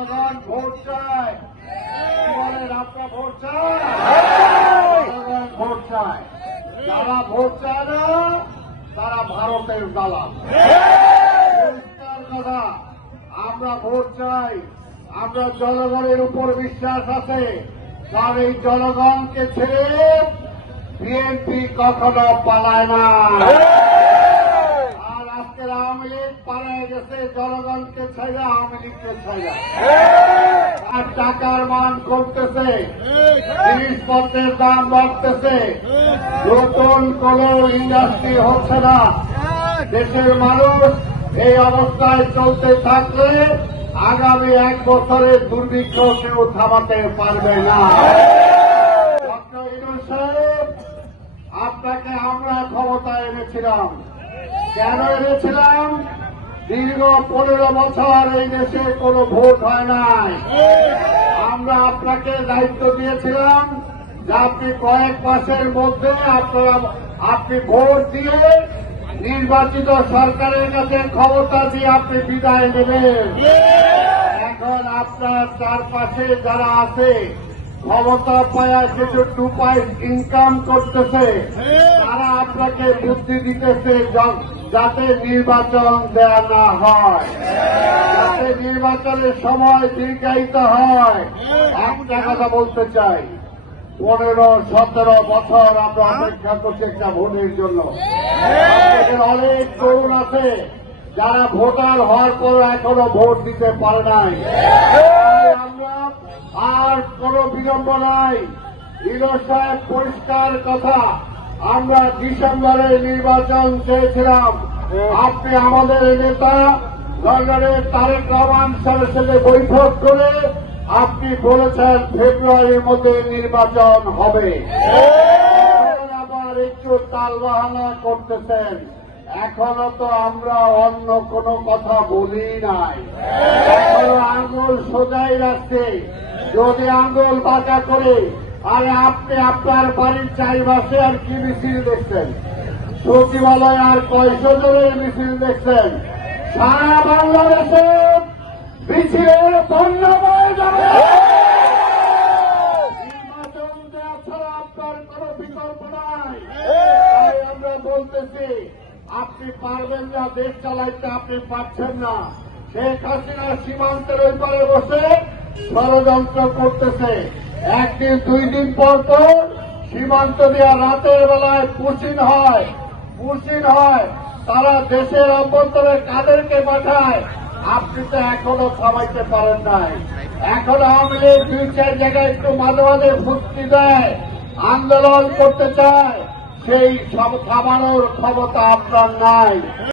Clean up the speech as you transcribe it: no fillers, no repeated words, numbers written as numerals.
জনগণ ভোট চায়। বলেন আপনারা ভোট চায়? জনগণ ভোট চায়। যারা ভোট চায় না তারা ভারতের দালাল। কথা, আমরা ভোট চাই। আমরা জনগণের উপর বিশ্বাস আছে, কারণ এই জনগণকে ছেড়ে বিএনপি কখনো পালায় না। আর আজকের আওয়ামী লীগ পালায় গেছে জনগণকে ছেড়ে, আওয়ামী লীগকে ছেড়ে। আর টাকার মান কমতেছে, জিনিসপত্রের দাম বাড়তেছে, নতুন কোন ইন্ডাস্ট্রি হচ্ছে না। দেশের মানুষ এই অবস্থায় চলতে থাকলে আগামী 1 বছরের দুর্ভিক্ষ কেউ থামাতে পারবে না। ডক্টর ইউনূস সাহেব, আপনাকে আমরা ক্ষমতায় এনেছিলাম। কেন এনেছিলাম? দীর্ঘ 15 বছর এই দেশে কোনো ভোট হয় নাই। আমরা আপনাকে দায়িত্ব দিয়েছিলাম যে আপনি কয়েক মাসের মধ্যে আপনি ভোট দিয়ে নির্বাচিত সরকারের কাছে ক্ষমতা দিয়ে আপনি বিদায় নেবেন। এখন আপনার চারপাশে যারা আছে, ক্ষমতা পায়া কিছু 2 পয়েন্ট ইনকাম করতেছে, তারা আপনাকে বুদ্ধি দিতেছে যাতে নির্বাচন দেয়া না হয়, যাতে নির্বাচনের সময় দীর্ঘায়িত হয়। একটা কথা বলতে চাই, 15-17 বছর আমরা অপেক্ষা করছি একটা ভোটের জন্য। অনেক তরুণ আছে যারা ভোটার হওয়ার পর এখনো ভোট দিতে পারে নাই। আমরা আর কোন বিলম্ব নাই। ইউনূস সাহেব পরিষ্কার কথা, আমরা ডিসেম্বরে নির্বাচন চেয়েছিলাম। আপনি আমাদের নেতা জনগণের তারেক রহমান সাহেবের সাথে বৈঠক করে আপনি বলেছেন ফেব্রুয়ারির মধ্যে নির্বাচন হবে। আবার একটু তালবাহানা করতেছেন। এখনো তো আমরা অন্য কোন কথা বলি নাই, এখনো আঙ্গুল সোজাই রাখছে। যদি আঙ্গুল বাঁকা করে, আরে আপনি আপনার বাড়ির চারিপাশে আর কি মিছিল দেখছেন? সচিবালয় আর কয়শো জনের মিছিল দেখছেন? সারা বাংলাদেশে মিছিলের বন্যাময় যাবে। নির্বাচন দেওয়া ছাড়া আপনার কোন বিকল্প নাই। তাই আমরা বলতেছি, আপনি পারবেন না, দেশ চালাইতে আপনি পারছেন না। শেখ হাসিনা সীমান্তের ওই পারে বসে ষড়যন্ত্র করতেছে। 1 দিন 2 দিন পর পর সীমান্ত দেওয়া রাতের বেলায় পুশিন হয়, তারা দেশের অভ্যন্তরে কাদেরকে পাঠায়। আপনি তো এখনো থামাইতে পারেন নাই। এখন আওয়ামী লীগ 2-4 জায়গায় একটু মাঝে মাঝে ফুটকি দেয়, আন্দোলন করতে চায়, সেই সব থামানোর ক্ষমতা আপনার নাই।